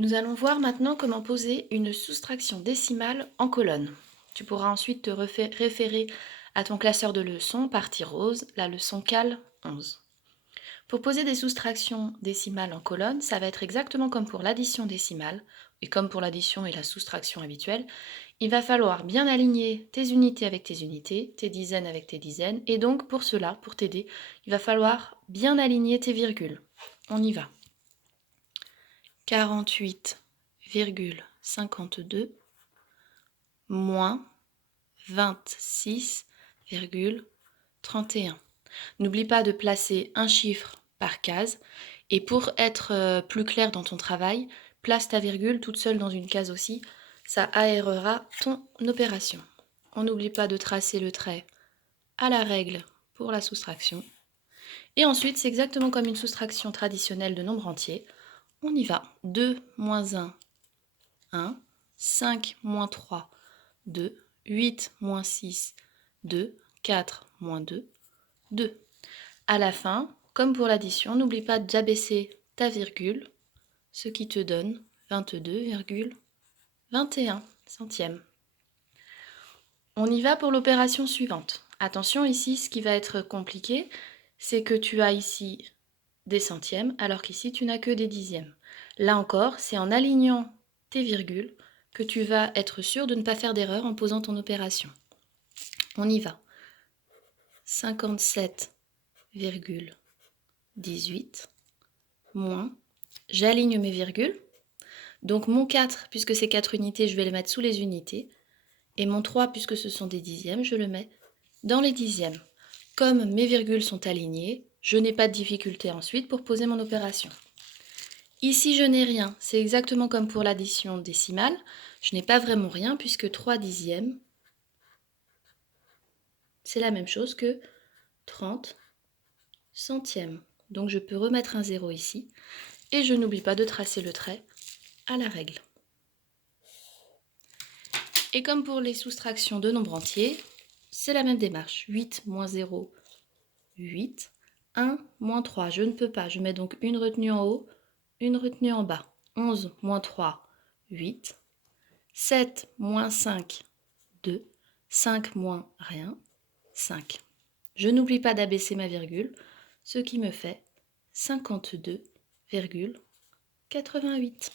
Nous allons voir maintenant comment poser une soustraction décimale en colonne. Tu pourras ensuite te référer à ton classeur de leçons, partie rose, la leçon Cal 11. Pour poser des soustractions décimales en colonne, ça va être exactement comme pour l'addition décimale, et comme pour l'addition et la soustraction habituelle. Il va falloir bien aligner tes unités avec tes unités, tes dizaines avec tes dizaines, et donc pour cela, pour t'aider, il va falloir bien aligner tes virgules. On y va. 48,52 moins 26,31. N'oublie pas de placer un chiffre par case et pour être plus clair dans ton travail, place ta virgule toute seule dans une case aussi, ça aérera ton opération. On n'oublie pas de tracer le trait à la règle pour la soustraction. Et ensuite, c'est exactement comme une soustraction traditionnelle de nombres entiers. On y va. 2 moins 1, 1, 5 moins 3, 2, 8 moins 6, 2, 4 moins 2, 2. À la fin, comme pour l'addition, n'oublie pas d'abaisser ta virgule, ce qui te donne 22,21 centièmes. On y va pour l'opération suivante. Attention ici, ce qui va être compliqué, c'est que tu as ici des centièmes, alors qu'ici tu n'as que des dixièmes. Là encore, c'est en alignant tes virgules que tu vas être sûr de ne pas faire d'erreur en posant ton opération. On y va. 57,18 moins, j'aligne mes virgules, donc mon 4, puisque c'est 4 unités, je vais les mettre sous les unités, et mon 3, puisque ce sont des dixièmes, je le mets dans les dixièmes. Comme mes virgules sont alignées, je n'ai pas de difficulté ensuite pour poser mon opération. Ici, je n'ai rien. C'est exactement comme pour l'addition décimale. Je n'ai pas vraiment rien puisque 3 dixièmes, c'est la même chose que 30 centièmes. Donc, je peux remettre un 0 ici. Et je n'oublie pas de tracer le trait à la règle. Et comme pour les soustractions de nombres entiers, c'est la même démarche. 8 moins 0, 8. 1 moins 3, je ne peux pas. Je mets donc une retenue en haut, une retenue en bas. 11 moins 3, 8. 7 moins 5, 2. 5 moins rien, 5. Je n'oublie pas d'abaisser ma virgule, ce qui me fait 52,88.